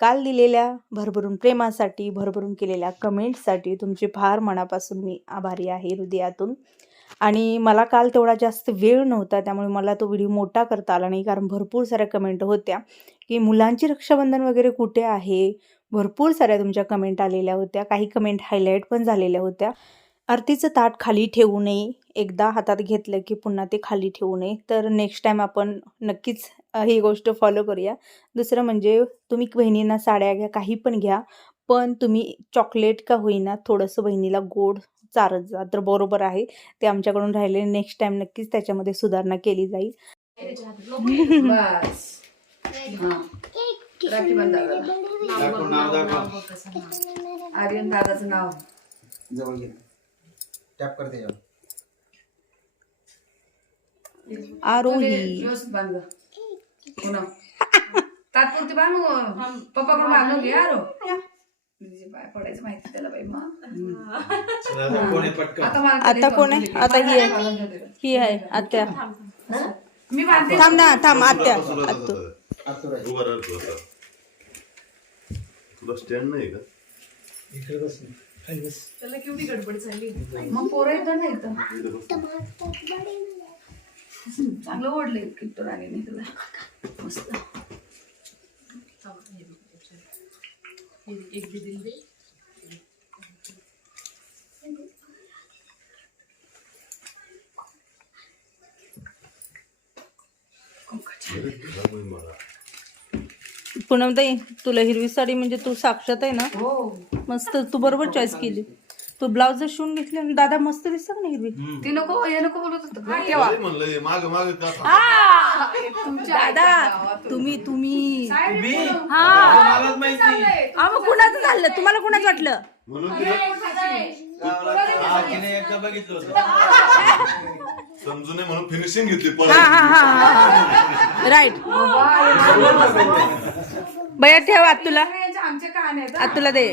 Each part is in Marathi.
काल दिलेल्या भरभरून प्रेमासाठी भरभरून केलेल्या कमेंट्ससाठी तुमचे फार मनापासून मी आभारी आहे हृदयातून. आणि मला काल तेवढा जास्त वेळ नव्हता त्यामुळे मला तो व्हिडिओ मोठा करता आला नाही. कारण भरपूर साऱ्या कमेंट होत्या की मुलांची रक्षाबंधन वगैरे कुठे आहे? भरपूर साऱ्या तुमच्या कमेंट आलेल्या होत्या. काही कमेंट हायलाईट पण झालेल्या होत्या. आरतीचं ताट खाली ठेवू नये. एकदा हातात घेतलं की पुन्हा ते खाली ठेवू नये. तर नेक्स्ट टाईम आपण नक्कीच ही गोष्ट फॉलो करूया. दुसरं म्हणजे तुम्ही बहिणींना साड्या घ्या काही पण घ्या पण तुम्ही चॉकलेट का होईना थोडंसं बहिणीला गोड चारत जा. तर बरोबर आहे. ते आमच्याकडून राहिले. नेक्स्ट टाईम नक्कीच त्याच्यामध्ये सुधारणा केली जाईल. बस. हा. राखी बंधाला दाखव नाव दाखव. आर्यन दादाचं नाव. जवळ घे. टॅप कर त्याच्यावर. आरोही. तात्पुरती बांधू पप्पाकडून बांधून घे आरो दीदीचे पाय पडायचं माहिती त्याला बाई मग चला आता कोण आहे पटकन आता मला आता कोण आहे? आता ही आहे. ही आहे आत्या मी बांधते थांब ना थांब आत्या तुला स्टँड नाही का इकडे बस ना. खाली बस मग पोरं येतं ना इथं इथं बस. चांगलं ओढले किट्टू राणीने तुला. मस्त. पूनमताई तुला हिरवी साडी म्हणजे तू साक्षात आहे ना? हो. मस्त तू बरोबर चॉईस केली. तू ब्लाउज शिवून घेतली आणि दादा मस्त दिसत ना हिरवी. ती नको हे नको बोलत होतं तेव्हा अरे म्हणलं माग माग का थांबा? दादा तुम्ही तुम्ही. मलाच माहीत. नाही हा मग कुणाचं झालं तुम्हाला कुणाचं वाटलं? म्हणून तिला हा, तिने एकदा बघितलं होतं. समजू नये म्हणून फिनिशिंग घेतली हा परत हा. राईट बया ठेव आत तुला. आत तुला दे.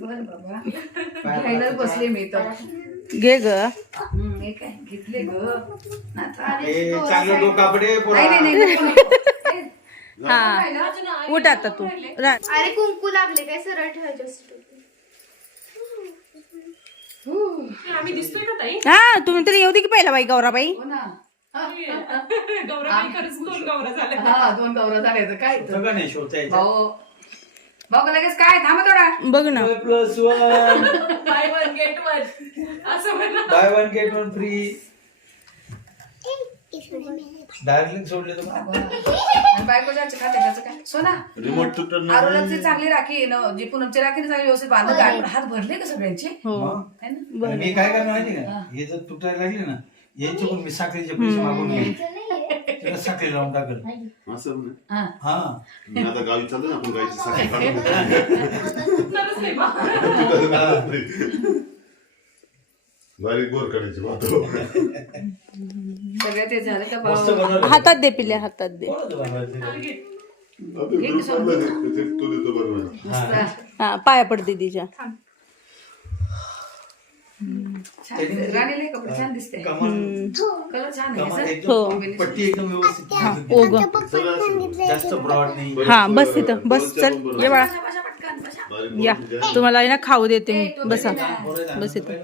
बर बाबा. घ्यायलाच बसले मी तर. घे ग. हम्म, हे काय? घेतले ग. नाथा. ए, चांगलं डोकं आपडे पोरा. नाही नाही नाही, नको. हा. उठ आता तू. रा- अरे कुंकू लागले काय? सरळ ठेवायचे असते हा. तुम्ही तरी येऊ दे की पहिला बाई गौराबाई. हो ना. हा, दोन गौरव झाले. तर काय? सगळं नाही. भाऊ का लगेच काय थांबा थोडा. बघ ना. Five plus one. Buy one, get one. free. Darling सोडले तुम्हाला आणि बायको ज्याचं खाते त्याचं काय? सोना. रिमोट तुटत आरोलाची चांगली राखी न जी पूनमची राखी ना चांगली व्यवस्थित बांधून गाठ- हात भरले का सगळ्यांचे? हो. है ना? आणि मी काय करणार माहिती का? हे. जर तुटायला लागले ना यांच्याकडून मी साखरेचे पैसे मागून घेईन. त्याला लावून टाकल. असं म्हणे. हा. हा. मी आता गावी चाललो ना आपण गायची साखर काढून तुटत नाही. बारीक बोर काढायची सगळं ते झालं का मस्त भाऊ बनवलं. हातात दे पिल्या हातात दे. कोण होतं बनवायचं? तो? देतो बनवायला. हा. हा पाया पड दीदीच्या छान दिसते. राणीला हे कपडे छान दिसते कमर कलर छान आहे. कमर असं. एकदम पट्टी एकदम व्यवस्थित ओ ग जास्त ब्रॉड नाही. हा बस इथं बस चल ये बाळा. या तुम्हाला आहे ना खाऊ देते मी. बसा बस इथं.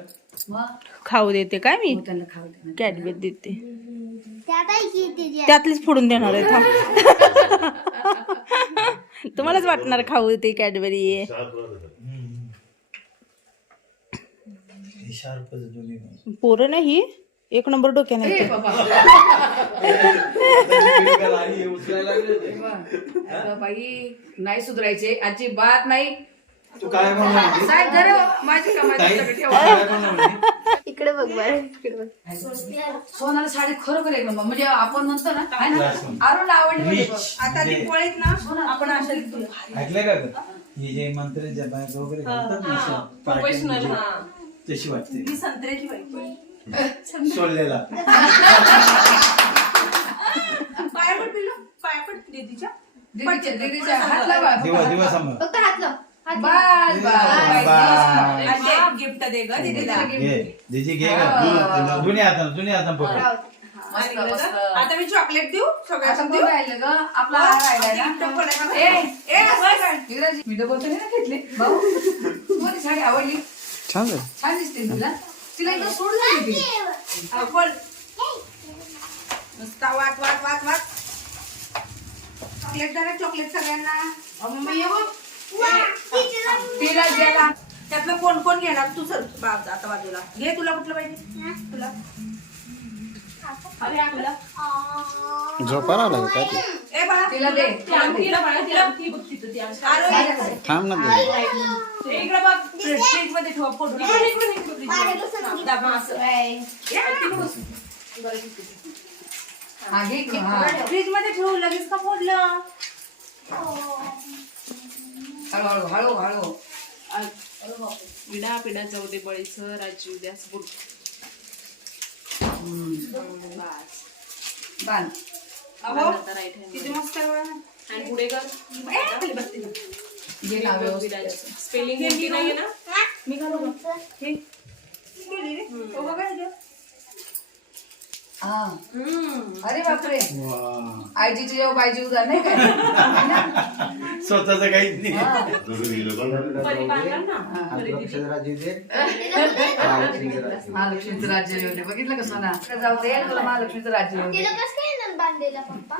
खाऊ देते काय मी? त्यांना खाऊ दे. ना. कॅडबेट देते. आहे त्यातलीच फोडून देणार आहे थांब. तुम्हालाच वाटणार खाऊ ते कॅडबरी शार्प राहतं. हे शार्पच दोन्ही. पोरं नाही एक नंबर डोक्याने ए येतं. बाबा आणि हे उचलायला लागले होते. अगं बाई नाही सुधरायचे अजिबात नाही तू काय म्हणला? साहेब जरा माझी कमाई ताई, सगळं तू ठेवा काय म्हणला म्हणजे? इकडे बघ बाळ इकडे बघ सोनाला साडी खरोखर एक नंबर म्हणजे आपण म्हणतो ना आहे ना अरुणला आवडली म्हणजे बघ. Rich. आता ती पोळीत ना आपण अशा तुला ऐकलंय का ग? हे जे मंत्र्यांच्या बायका वगैरे घालतात ना अशा पार्ट्यांमध्ये, तशी वाटते. मी संत्र्याची बाई सोडलेला. पाय पड पिल्लू पाय पड दीदीच्या. दीदीच्या दीदीच्या हात लावा दिवा दिवा सांभाळ फक्त हात लाव हात लाव. बस बस बाय. आणि ते गिफ्ट दे ग दीदीला. दिदी घे पकड. आता मी चॉकलेट देऊ राहिलं आपला हा मी ना घेतली. भाऊ तुम्हाला साडी आवडली? छान आहे. छान दिसते तुला. तिला एकदम सोड झाली ती हा, बोल. नुसता वाट वाट वाट वाट. चॉकलेट द्या चॉकलेट सगळ्यांना. अहो, मम्मी ये बघ. तिला द्याला त्यातलं कोण कोण घेणार? तू सर बाब आता बाजूला. घे तुला कुठलं पाहिजे? तुला. अरे तुला. झोपायला काय ते? ए बाळा. तिला दे. तिला दे. आरो थांब ना दे इकडे बघ. फ्रीजमध्ये ठेवा फोडून दाबा असं घे की. फ्रीजमध्ये ठेवू लगेच का फोडलं हळूहळू हळू हळू विडा पिडा जाऊ दे बळीचं राजीव द्यास बुड बांध अहो आता राईट हँड किती मस्त आहे बघा. हँड पुढे कर ए, ना व्यवस्थित स्पेलिंग हिंदी नाहीये ना? मी घालू का? हे. हो. हा. अरे बापरे. आयजीची जेव्हा बायजी उदा नाही काय स्वतःच काहीच नाही. ना? महालक्ष्मीचं राज्य येऊ दे बघितलं का सोना? जाऊ दे. तुला महालक्ष्मीचं राज्य येऊ दे तिला कसं काय येणार बांधायला पप्पा?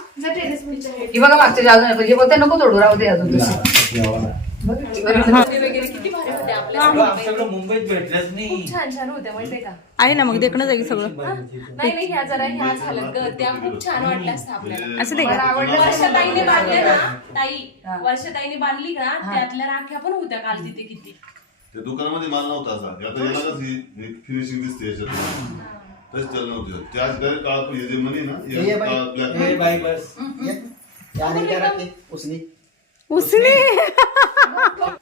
ही बघा मागच्या अजून हे बोलते नको तोडू. राहू दे अजून. तशी वगैरे किती भारी होते आपल्या आमच्याकडे मुंबईत भेटलंच नाही. छान छान होत्या माहितीये का? आहे ना मग देखणं जाईल सगळं. नाही नाही ह्या जरा ह्या झालं ग. त्या खूप छान वाटल्या असत्या आपल्याला. असं दे मला का आवडलं वर्षाताईने बांधले ना ताई. वर्षाताईने बांधली ना त्यातल्या राख्या पण होत्या काल तिथे किती. त्या दुकानामध्ये माल नव्हता असा. आता याला फिनिशिंग दिसते याच्यात. तसं त्याला नव्हतं त्याच डायरेक्ट काळा हे जे म्हणे ना. हे ये बाई. काळा black ए बाई बस. उसने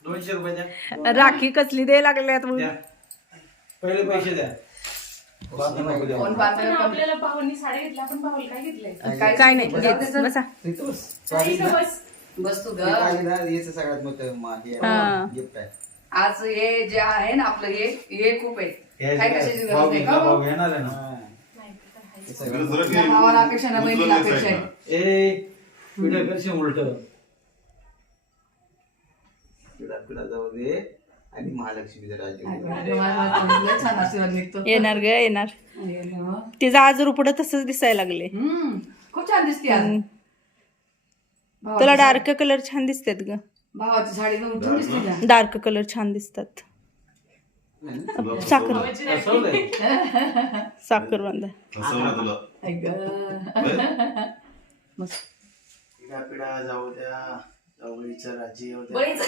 दोनशे रुपये द्या. राखी कसली दे लागल्यात द्या. पहिले पैसे द्या. बाकी नको द्या. कोण पण पाहतोय? कोण आपल्याला भाऊनी साडी घेतल्या आपण भाऊला काय घेतलंय काय नाही. बसा. गं तू ग सगळ्यात मोठं हा. गिफ्ट आहे. आज हे जे आहे ना आपलं हे हे खूप आहे. काय कशाची भाऊ गरज नाही घेतला, का? भाऊ भाऊ? घेणार आहे ना? भावाला अपेक्षा ना, बहिणीला उचलून अपेक्षा आहे. द्यायचं ए पिढ्या करशील उलट? पिढा पिढा जाऊ दे आणि महालक्ष्मीचं छान आशीर्वाद निघतो. येणार ग येणार. तिचं आज रुपड तसंच दिसायला लागले. हम्म खूप छान दिसते आज. तुला डार्क कलर छान दिसतात ग. भावाची साडी दिसते डार्क. कलर छान दिसतात. साखर. फसवलंय साखर बांधा फसवलं तुला. ऐक ग. पिढा पिढा जाऊ द्या. जाऊबाईचं राज्य येऊ द्या. बळीचं.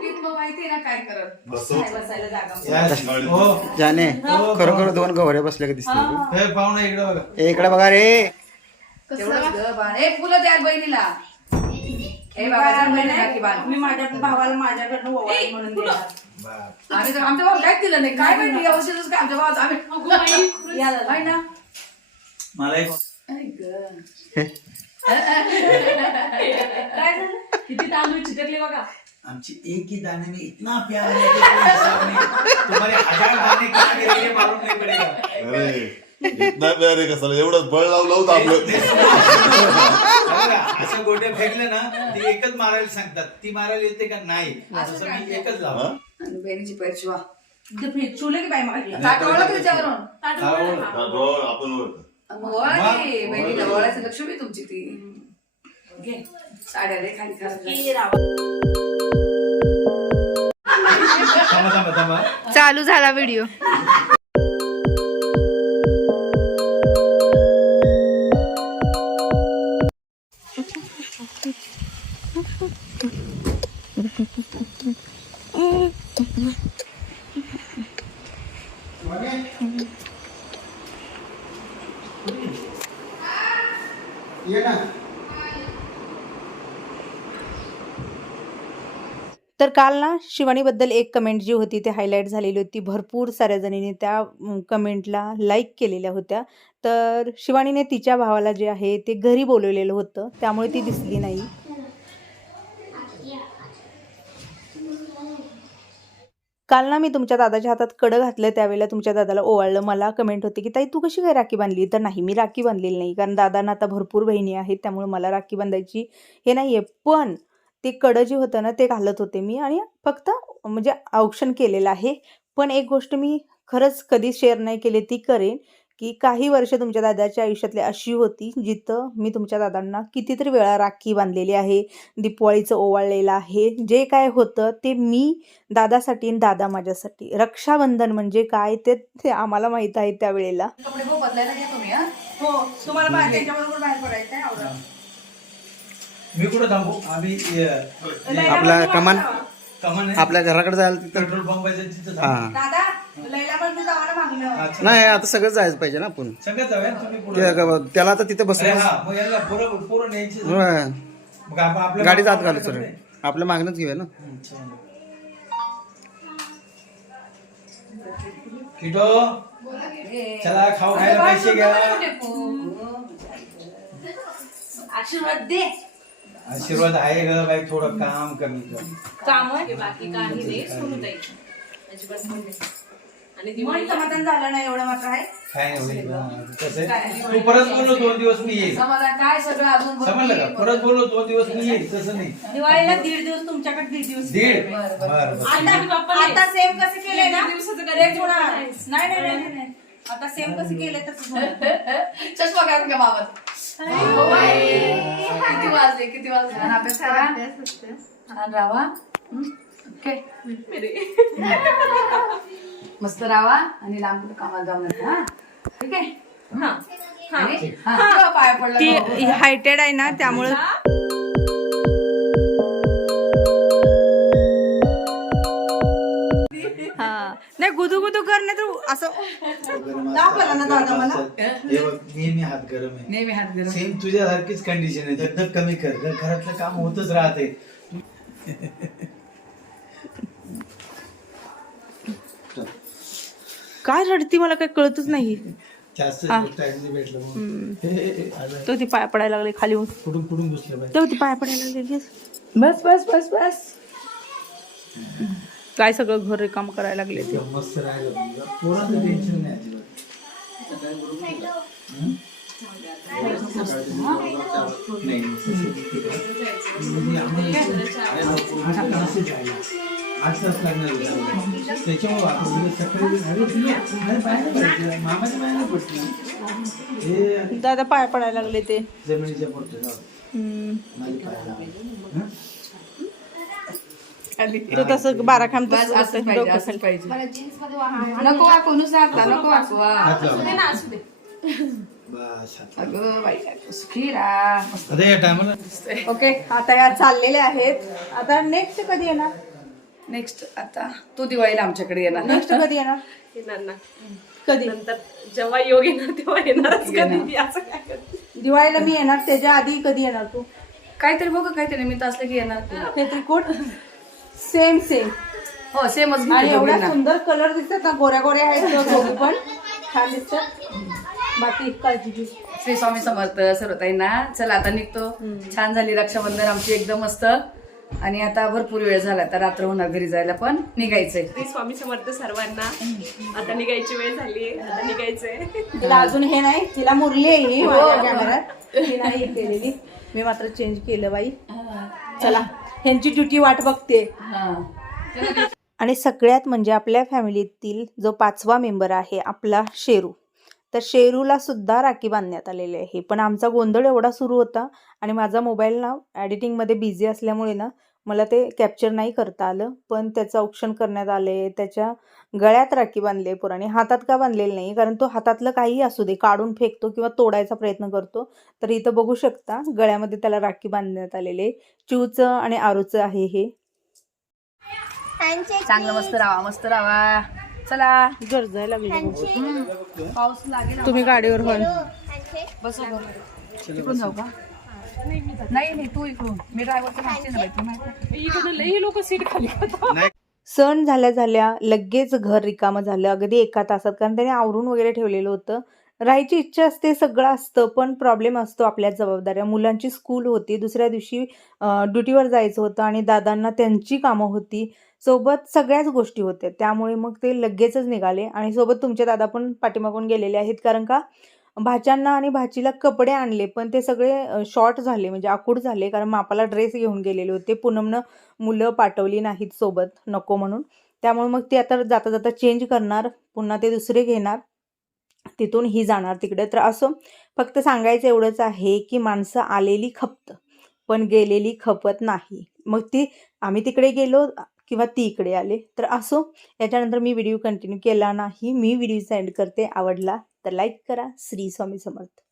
की तुला माहिती आहे ना काय करत. फसव काय बसायला जागा या- हो. जाने. खरोखर दोन गवऱ्या बसल्या का दिसते हे. पाहुणा इकडे बघा. इकडे बघा रे. तेवढंच ग बाळ. ए फुलं द्या बहिणीला. ए बाबा जा बहिणीला राखी बांध. मी माझ्या भावाला माझ्याकडनं ओवाळी म्हणून देणार बाप. आम्ही तर आमच्या भाऊ काहीच दिलं नाही. काय माहिती काय आमच्या आम्ही ना? मला एक ऐक ग. तांदूळ चिकटले बघा. आमची एक ही दाने में इतना प्यार है कि कोई हिसाब नहीं तुम्हारे हजार दाने कहाँ गिरे ये मालूम नहीं पड़ेगा अरे इतना प्यार आहे कसाला एवढंच बळ लावलं होतं आपलं. असं गोटे फेकले ना ती एकच मारायला सांगतात. ती मारायला येते का? नाही. असं मी एकच लावा आणि बहिणीची पैरची वा. चुले की बाई मागली? ताट ओळख त्याच्यावरून. आवड. डोळ आपण ओळखतो. मग ओळख की बहिणीला ओळायचं लक्ष्मी तुमची ती. घे. साड्या रे खाली चालू झाला व्हिडिओ. तर काल ना शिवानीबद्दल एक कमेंट जी होती ती हायलाईट झालेली होती. भरपूर साऱ्या जणींनी त्या कमेंटला लाईक केलेल्या होत्या. तर शिवानीने तिच्या भावाला जे आहे ते घरी बोलवलेलं होतं. त्यामुळे ती दिसली नाही. काल ना मी तुमच्या दादाच्या हातात कडं घातलं. त्यावेळेला तुमच्या दादाला ओवाळलं. मला कमेंट होती की ताई तू कशी काय राखी बांधली? तर नाही मी राखी बांधलेली नाही. कारण दादांना आता भरपूर बहिणी आहेत. त्यामुळे मला राखी बांधायची हे नाही आहे पण ते कडं जे होतं ना ते घालत होते मी आणि फक्त म्हणजे औक्षण केलेलं आहे. पण एक गोष्ट मी खरंच कधी शेअर नाही केली ती करेन की काही वर्ष तुमच्या दादाच्या आयुष्यातली अशी होती जिथं मी तुमच्या दादांना कितीतरी वेळा राखी बांधलेली आहे दिपवाळीचं ओवाळलेलं आहे. जे काय होतं ते मी दादासाठी आणि दादा माझ्यासाठी. रक्षाबंधन म्हणजे काय ते ते आम्हाला माहीत आहे त्यावेळेला. मी कुठं थांबू? आम्ही आपला कमान कमान आपल्या घराकडे जायला तिथं? पेट्रोल पंप आहे तिथं थांबू. हा. दादा लैला पण तू जावा ना मागणं. अच्छा. नाही आता सगळं जायचं पाहिजे ना आपण. सगळं जाऊया तुम्ही ते पुढे ग- त्याला आता तिथे अरे बसलं हा मग याला पोरं पोरं न्यायची होय. मग आपण आपल्या गाडी जात घालू सर. आपल्या मागणंच घेऊया ना. हम्म, चालेल. किटो चला खाऊ खायला पैसे घ्या. आशीर्वाद दे. आशीर्वाद आहे ग बाई थोडं काम कमी कर काम बाकी काही नाही सोडून द्यायचं अजिबात पण नाही. आणि मन दिवाळीला समाधान झालं नाही एवढं मात्र आहे काय नाही होईल. कसं आहे? तू परत बोललो दोन दिवस मी येईल समाधान काय सगळं अजून भरपूर समजलं का आहे. परत बोललो दोन दिवस मी येईल तसं नाही दिवाळीला दीड दिवस तुमच्याकडे दीड दिवस दीड बरं, बरं. बर बर आता आम्ही बाप्पा आता सेम कसं केलंय ना दीड दिवसाचं करायचं तेच होणार. नाही. नाही नाही नाही नाही, नाही आता सेम कसं केलंय होणार. चष्मा काढून घ्या किती वाजले किती वाजले? आणि अभ्यास करा छान? राहा ओके. मस्त राहा आणि लांब कुठं कामाला जाऊ नका हा? ठीक आहे? हा. हा, पाय पडला ती. हायटेड आहे ना त्यामुळे नाही गुदू गुदू करणे तर असं दाखवलं ना दादा मला. नेहमी हात गरम आहे. नेहमी हात गरम. सेम तुझ्यासारखीच कंडिशन आहे. धगधग कमी कर. घर- घरातलं काम होतच राहते. काय रडती मला काही कळतच नाही. जास्त. टाइम भेटलं. तो ती पाय पडायला लागले खाली होऊन कुठून कुठून घुसलं तो ती पाय पडायला लागले. बस बस बस बस. काय सगळं घर काम करायला लागले ते. मस्त राहिलं टेन्शन नाही हं? म्हणजे दादा पाय पडायला लागले ते. जमिनीच्या हं? तो तसं बारा खांब बस तसंच असंच करतोय, पाहिजे असंच. पाहिजे. मला जीन्समध्ये वाहन नको वाकू नुसतं आता नको वाकू. वा. हात लावा. असू दे. ना असू दे अगं बाई सुखी राहा टायमाला ओके आता या चाललेले आहेत. आता नेक्स्ट कधी येणार? नेक्स्ट आता तू दिवाळीला आमच्याकडे येणार. नेक्स्ट कधी येणार? येणार ना. कधी? नंतर जेव्हा योग येणार तेव्हा येणारच कधी असं काय करते. दिवाळीला मी येणार त्याच्या आधी कधी येणार तू? काहीतरी बघ काहीतरी निमित्त असलं की येणार. तू. हे त्रिकोट सेम सेम हो सेमच आणि घेते एवढा दोघींना. सुंदर कलर दिसतात ना गोऱ्या गोऱ्या आहेत दोघी पण. छान दिसतात. बाकी काळजी घे. श्री स्वामी समर्थ सर्वताईंना. चला आता निघतो. छान झाली रक्षाबंधन आमची एकदम मस्त. आणि आता भरपूर वेळ झाला आता रात्र होणार घरी जायला पण निघायचंय. श्री स्वामी समर्थ सर्वांना. आता निघायची वेळ झाली आता निघायचंय. तिला अजून हे नाही तिला मुरली आहे ही माझ्या ती नाही हे केलेली. मी मात्र चेंज केलं बाई. चला. ह्यांची ड्युटी वाट बघते. हा. आणि सगळ्यात म्हणजे आपल्या फॅमिलीतील जो पाचवा मेंबर आहे आपला शेरू. तर शेरूला सुद्धा राखी बांधण्यात आलेली आहे. पण आमचा गोंधळ एवढा सुरू होता आणि माझा मोबाईल ना ॲडिटिंगमध्ये बिझी असल्यामुळे ना मला ते कॅप्चर नाही करता आलं. पण त्याचं ऑप्शन करण्यात आले त्याच्या गळ्यात राखी बांधले पुराणे हातात का बांधलेलं नाही कारण तो हातातलं काही असू दे. काढून फेकतो किंवा तोडायचा प्रयत्न करतो. तर इथं बघू शकता गळ्यामध्ये त्याला राखी बांधण्यात आलेले चिवचं आणि आरूचं आहे हे. चांगलं मस्त राहा मस्त राहा. चला. गरजायला लागले पाऊस लागेल तुम्ही गाडीवर बसू. तिकडून जाऊ का? नाही मी जाते. नाही नाही तू इकडून. मी ड्रायव्हरचं मागचे ना बाई तुला माहिती आहे. इकडनं लई लोक सीट खाली होतं सण झाल्या झाल्या लगेच घर रिकामं झालं. अगदी एका तासात कारण त्याने आवरून वगैरे ठेवलेलं होतं. राहायची इच्छा असते सगळं असतं पण प्रॉब्लेम असतो आपल्या जबाबदाऱ्या. मुलांची स्कूल होती दुसऱ्या दिवशी ड्युटीवर जायचं होतं आणि दादांना त्यांची कामं होती. सोबत सगळ्याच गोष्टी होत्या. त्यामुळे मग ते लगेचच निघाले. आणि सोबत तुमचे दादा पण पाठीमागून गेलेले आहेत. कारण का? भाच्यांना आणि भाचीला कपडे आणले पण ते सगळे शॉर्ट झाले म्हणजे आखूड झाले कारण मापाला ड्रेस घेऊन गेलेले होते. पूनमनं मुलं पाठवली नाहीत सोबत नको म्हणून. त्यामुळे मग ती आता जाता जाता चेंज करणार पुन्हा ते दुसरे घेणार. तिथून ही जाणार तिकडे. तर असं फक्त सांगायचं एवढंच आहे की माणसं आलेली खपत पण गेलेली खपत नाही. मग ती आम्ही तिकडे गेलो किंवा ती इकडे आले. तर असो याच्यानंतर मी व्हिडिओ कंटिन्यू केला नाही. मी व्हिडिओ सेंड करते आवडला. तर लाईक करा श्री स्वामी समर्थ.